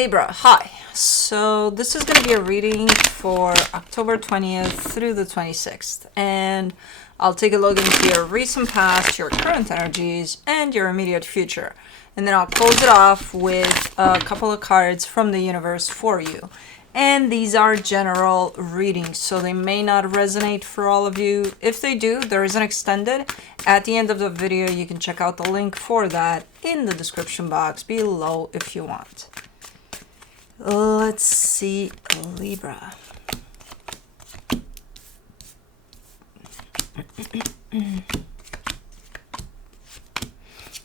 Libra, hi. So this is going to be a reading for October 20th through the 26th. And I'll take a look into your recent past, your current energies, and your immediate future. And then I'll close it off with a couple of cards from the universe for you. And these are general readings, so they may not resonate for all of you. If they do, there is an extended. At the end of the video, you can check out the link for that in the description box below if you want. Let's see, Libra.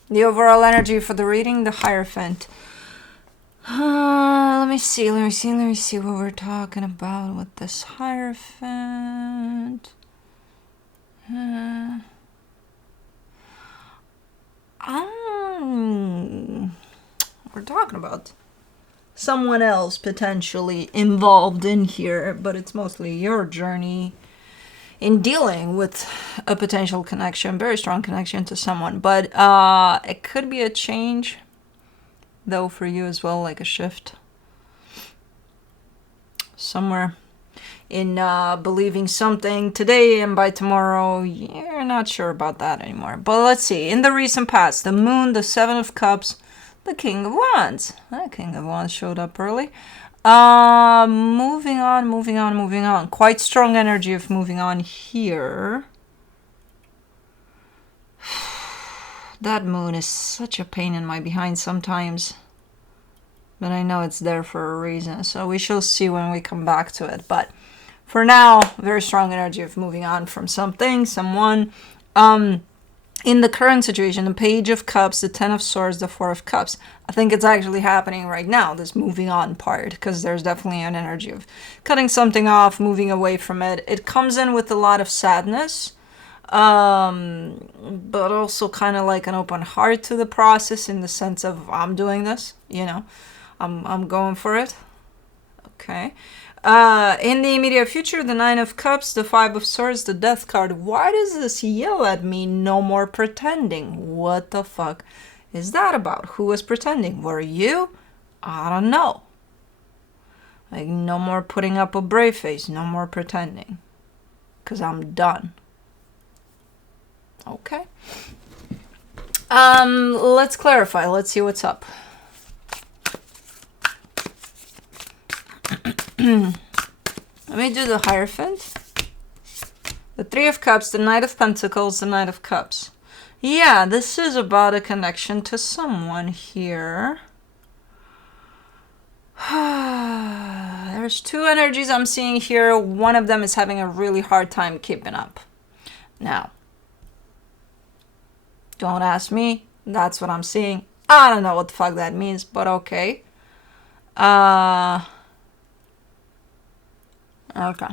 The overall energy for the reading, the Hierophant. Let me see what we're talking about with this Hierophant. We're talking about someone else potentially involved in here, but it's mostly your journey in dealing with a potential connection, very strong connection to someone. But it could be a change, though, for you as well, like a shift somewhere in believing something today, and by tomorrow you're not sure about that anymore. But let's see, in the recent past, the Moon, the Seven of Cups, the King of Wands. The King of Wands showed up early. Moving on. Quite strong energy of moving on here. That moon is such a pain in my behind sometimes. But I know it's there for a reason. So we shall see when we come back to it. But for now, very strong energy of moving on from something, someone. In the current situation, the Page of Cups, the Ten of Swords, the Four of Cups. I think it's actually happening right now, this moving on part, because there's definitely an energy of cutting something off, moving away from it. It comes in with a lot of sadness, but also kind of like an open heart to the process, in the sense of, I'm doing this, you know, I'm going for it. Okay. In the immediate future, the Nine of Cups, the Five of Swords, the Death card. Why does this yell at me? No more pretending. What the fuck is that about? Who was pretending? Were you? I don't know. Like, no more putting up a brave face. No more pretending. Because I'm done. Okay. Let's clarify. Let's see what's up. Let me do the Hierophant. The Three of Cups, the Knight of Pentacles, the Knight of Cups. Yeah, this is about a connection to someone here. There's two energies I'm seeing here. One of them is having a really hard time keeping up. Now, don't ask me. That's what I'm seeing. I don't know what the fuck that means, but okay. Okay,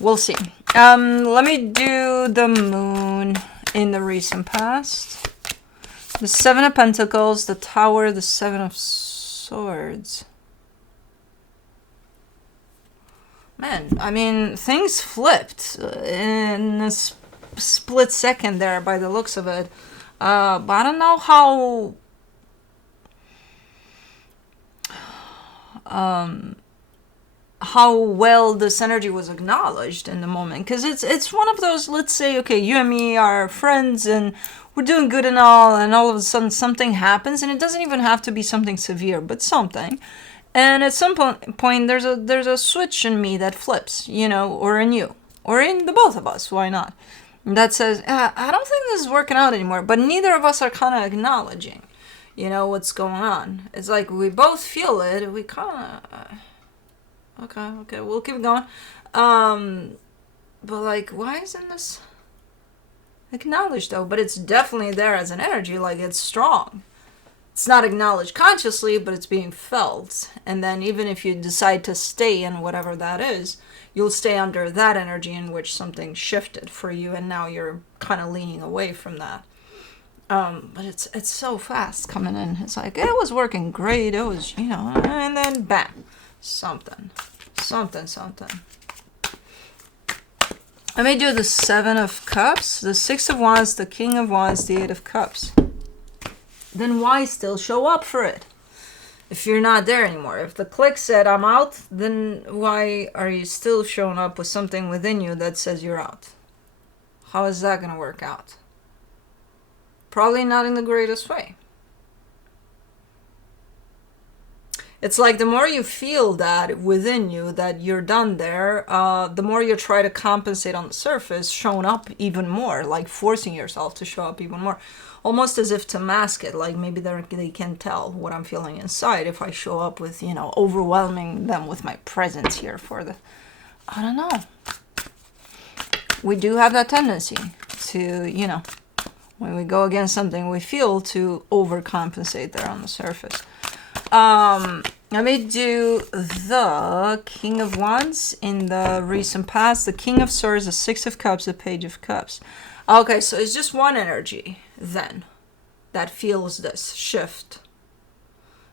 we'll see. Let me do the Moon in the recent past. The Seven of Pentacles, the Tower, the Seven of Swords. Man, I mean, things flipped in a split second there by the looks of it. But I don't know how well this energy was acknowledged in the moment, because it's one of those, let's say, okay, you and me are friends and we're doing good and all of a sudden something happens, and it doesn't even have to be something severe, but something, and at some point there's a switch in me that flips, you know, or in you, or in the both of us, why not, that says, I don't think this is working out anymore, but neither of us are kind of acknowledging, you know, what's going on. It's like we both feel it, we kind of Okay, we'll keep going. But like, why isn't this acknowledged though? But it's definitely there as an energy, like it's strong. It's not acknowledged consciously, but it's being felt. And then even if you decide to stay in whatever that is, you'll stay under that energy in which something shifted for you, and now you're kind of leaning away from that. But it's so fast coming in. It's like, it was working great, it was, you know, and then bam. Something. Let me do the Seven of Cups, the Six of Wands, the King of Wands, the Eight of Cups. Then why still show up for it? if you're not there anymore. If the click said I'm out, then why are you still showing up with something within you that says you're out? How is that going to work out? Probably not in the greatest way. It's like the more you feel that within you that you're done there, the more you try to compensate on the surface, showing up even more, like forcing yourself to show up even more. Almost as if to mask it, like maybe they can tell what I'm feeling inside if I show up with, you know, overwhelming them with my presence here for the... I don't know. We do have that tendency to, you know, when we go against something we feel, to overcompensate there on the surface. Let me do the King of Wands in the recent past, the King of Swords, the Six of Cups, the Page of Cups. Okay, so it's just one energy then that feels this shift.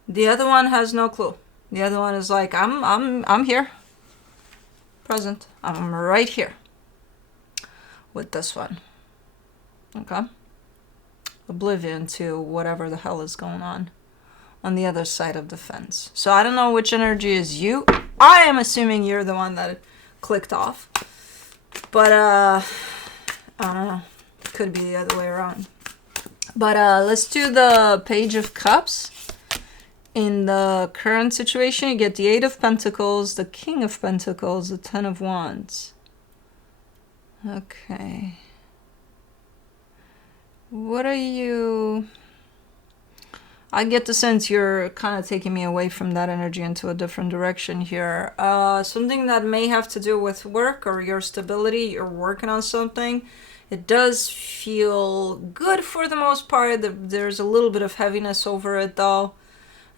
The other one has no clue. The other one is like, I'm here, present. I'm right here with this one. Okay, oblivion to whatever the hell is going on the other side of the fence. So I don't know which energy is you. I am assuming you're the one that clicked off. But I don't know. It could be the other way around. But let's do the Page of Cups. In the current situation, you get the Eight of Pentacles, the King of Pentacles, the Ten of Wands. Okay. What are you... I get the sense you're kind of taking me away from that energy into a different direction here. Something that may have to do with work or your stability. You're working on something. It does feel good for the most part. There's a little bit of heaviness over it though.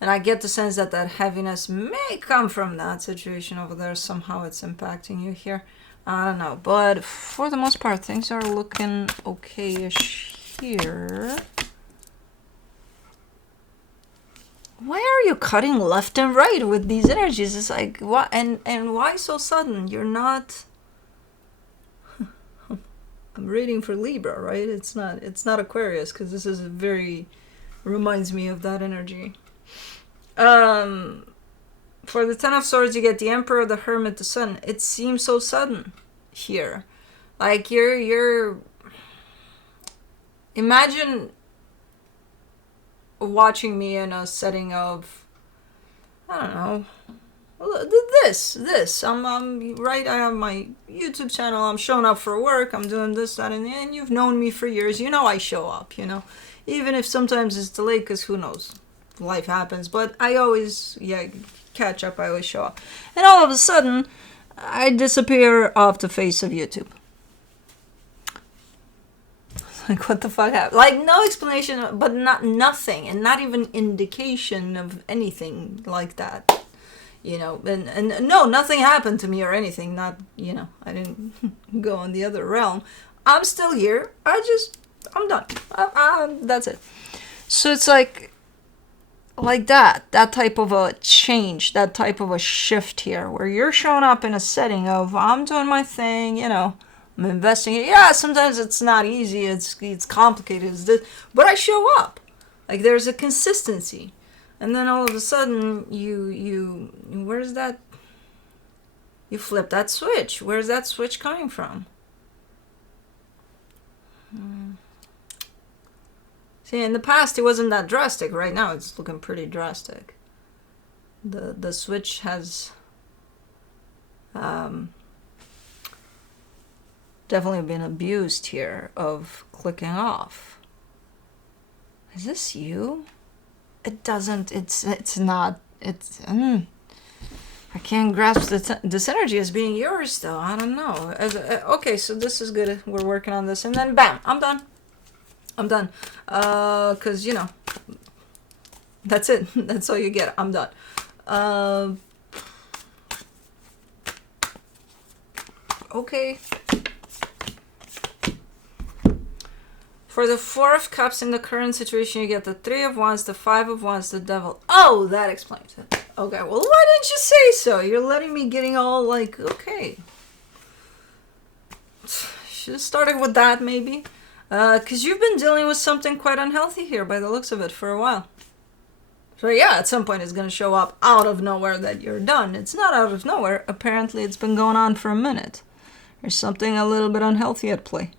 And I get the sense that that heaviness may come from that situation over there. Somehow it's impacting you here. I don't know. But for the most part, things are looking okay-ish here. Why are you cutting left and right with these energies? It's like, what? And why so sudden? You're not... I'm reading for Libra, right? It's not Aquarius, because this is reminds me of that energy. For the Ten of Swords, you get the Emperor, the Hermit, the Sun. It seems so sudden here. Like you're imagine watching me in a setting of, I don't know, this. I'm right. I have my YouTube channel. I'm showing up for work. I'm doing this, that, and you've known me for years. You know I show up. You know, even if sometimes it's delayed, because who knows, life happens. But I always, catch up. I always show up, and all of a sudden, I disappear off the face of YouTube. Like, what the fuck happened? Like, no explanation, but nothing, and not even indication of anything like that. You know, and no, nothing happened to me or anything. Not, you know, I didn't go on the other realm. I'm still here. I'm done. That's it. So it's like that type of a change, that type of a shift here, where you're showing up in a setting of, I'm doing my thing, you know, I'm investing. Yeah, sometimes it's not easy. It's complicated. It's this, but I show up. Like, there's a consistency, and then all of a sudden you where's that? You flip that switch. Where's that switch coming from? See, in the past it wasn't that drastic. Right now it's looking pretty drastic. The switch has definitely been abused here of clicking off. Is this you? It doesn't, it's not, I can't grasp this energy as being yours though. I don't know. Okay, so this is good. We're working on this, and then bam, I'm done. Cause you know, that's it. That's all you get. I'm done. Okay. For the Four of Cups in the current situation, you get the Three of Wands, the Five of Wands, the Devil. Oh, that explains it. Okay, well, why didn't you say so? You're letting me getting all like, okay. Should have started with that, maybe. Because you've been dealing with something quite unhealthy here, by the looks of it, for a while. So yeah, at some point it's going to show up out of nowhere that you're done. It's not out of nowhere. Apparently it's been going on for a minute. There's something a little bit unhealthy at play.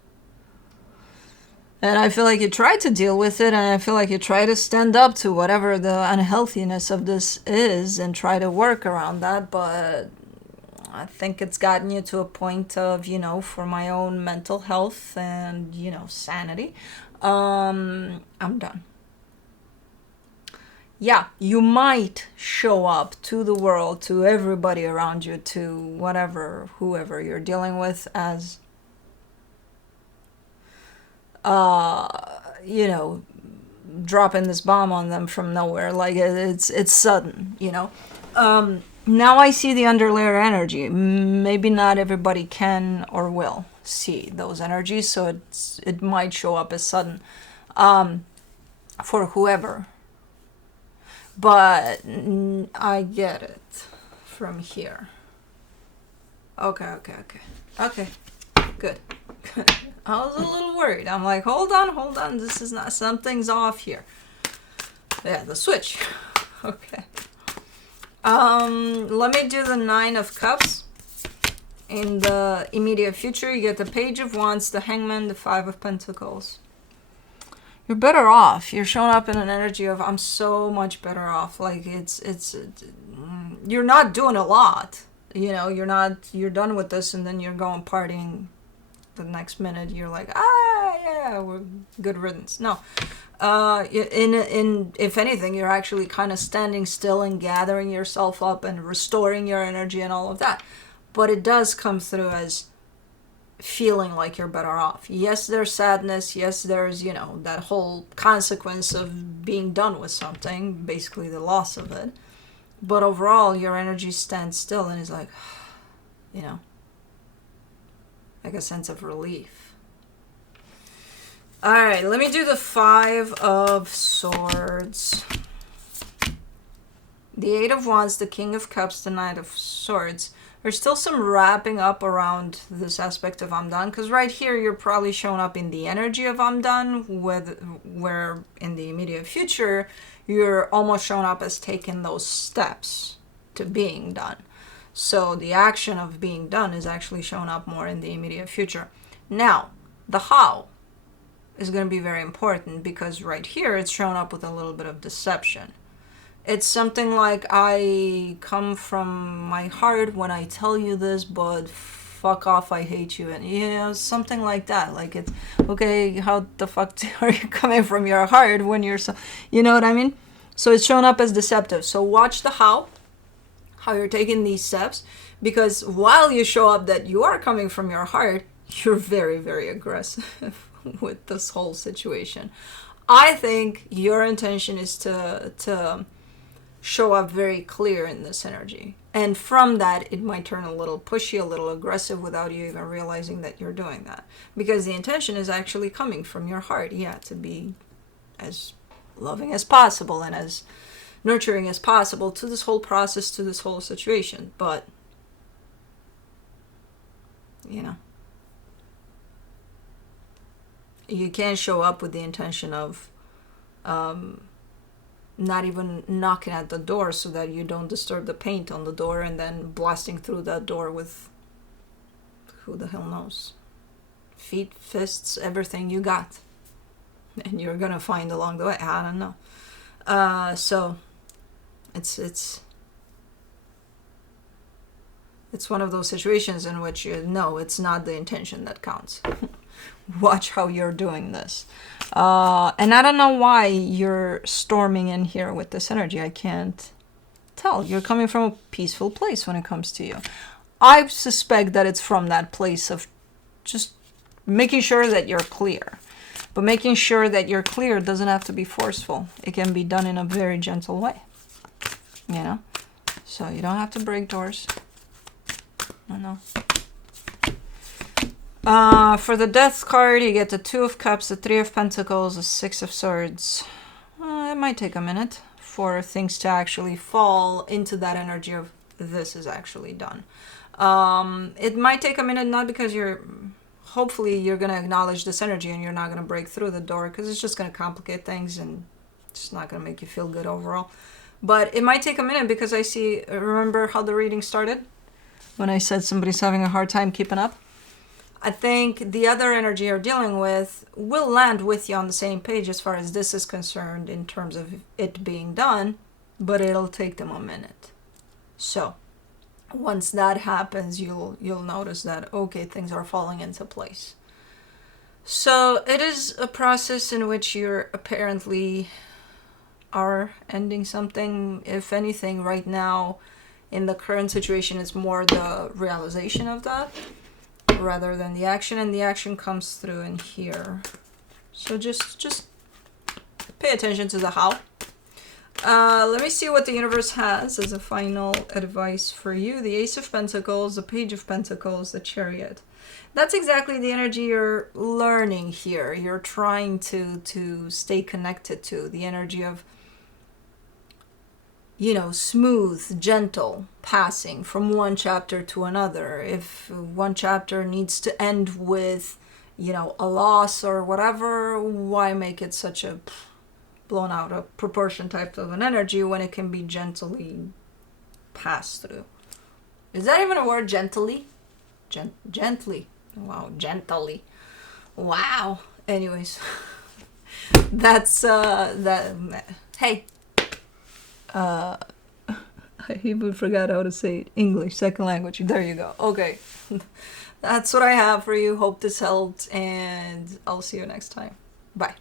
And I feel like you try to deal with it, and I feel like you try to stand up to whatever the unhealthiness of this is and try to work around that, but I think it's gotten you to a point of, for my own mental health and, sanity, I'm done. Yeah, you might show up to the world, to everybody around you, to whatever, whoever you're dealing with as, dropping this bomb on them from nowhere. Like it's sudden, Now I see the underlayer energy. Maybe not everybody can or will see those energies, so it might show up as sudden for whoever. But I get it from here. Okay, good. I was a little worried. I'm like, hold on. This is not, something's off here. Yeah, the switch. Okay. Let me do the 9 of Cups. In the immediate future, you get the Page of Wands, the Hangman, the 5 of Pentacles. You're better off. You're showing up in an energy of, I'm so much better off. Like you're not doing a lot. You're done with this, and then you're going partying. The next minute you're like, yeah, we're good riddance. No. If anything, you're actually kind of standing still and gathering yourself up and restoring your energy and all of that. But it does come through as feeling like you're better off. Yes, there's sadness. Yes, there's, that whole consequence of being done with something, basically the loss of it. But overall, your energy stands still and is like, like a sense of relief. All right, let me do the 5 of Swords. The 8 of Wands, the King of Cups, the Knight of Swords. There's still some wrapping up around this aspect of I'm done, because right here you're probably showing up in the energy of I'm done, where in the immediate future you're almost showing up as taking those steps to being done. So the action of being done is actually showing up more in the immediate future. Now, the how is going to be very important, because right here it's showing up with a little bit of deception. It's something like, I come from my heart when I tell you this, but fuck off, I hate you. And, something like that. Like, it's, okay, how the fuck are you coming from your heart when you're so, you know what I mean? So it's showing up as deceptive. So watch the how you're taking these steps, because while you show up that you are coming from your heart, you're very, very aggressive with this whole situation. I think your intention is to show up very clear in this energy, and from that it might turn a little pushy, a little aggressive, without you even realizing that you're doing that, because the intention is actually coming from your heart, to be as loving as possible and as nurturing as possible to this whole process, to this whole situation. But you can't show up with the intention of not even knocking at the door so that you don't disturb the paint on the door, and then blasting through that door with who the hell knows, feet, fists, everything you got, and you're gonna find along the way. I don't know. So it's one of those situations in which it's not the intention that counts. Watch how you're doing this. And I don't know why you're storming in here with this energy. I can't tell. You're coming from a peaceful place when it comes to you. I suspect that it's from that place of just making sure that you're clear. But making sure that you're clear doesn't have to be forceful. It can be done in a very gentle way. So you don't have to break doors. No. For the Death card, you get the 2 of Cups, the 3 of Pentacles, the 6 of Swords. It might take a minute for things to actually fall into that energy of this is actually done. It might take a minute, not because hopefully you're going to acknowledge this energy and you're not going to break through the door, because it's just going to complicate things and It's not going to make you feel good overall. But it might take a minute because I see, remember how the reading started? When I said somebody's having a hard time keeping up? I think the other energy you're dealing with will land with you on the same page as far as this is concerned in terms of it being done, but it'll take them a minute. So once that happens, you'll notice that, okay, things are falling into place. So it is a process in which you're apparently are ending something. If anything, right now in the current situation, it's more the realization of that rather than the action, and the action comes through in here. So just pay attention to the how. Let me see what the universe has as a final advice for you. The Ace of Pentacles, the Page of Pentacles, the Chariot. That's exactly the energy you're learning here. You're trying to stay connected to. The energy of, you know, smooth, gentle passing from one chapter to another. If one chapter needs to end with, you know, a loss or whatever, why make it such a blown out of proportion type of an energy when it can be gently passed through? Is that even a word, gently? Gently. Wow, gently. Wow. Anyways, that's that. Hey, I even forgot how to say it. English, second language. There you go. Okay, that's what I have for you. Hope this helped, and I'll see you next time. Bye.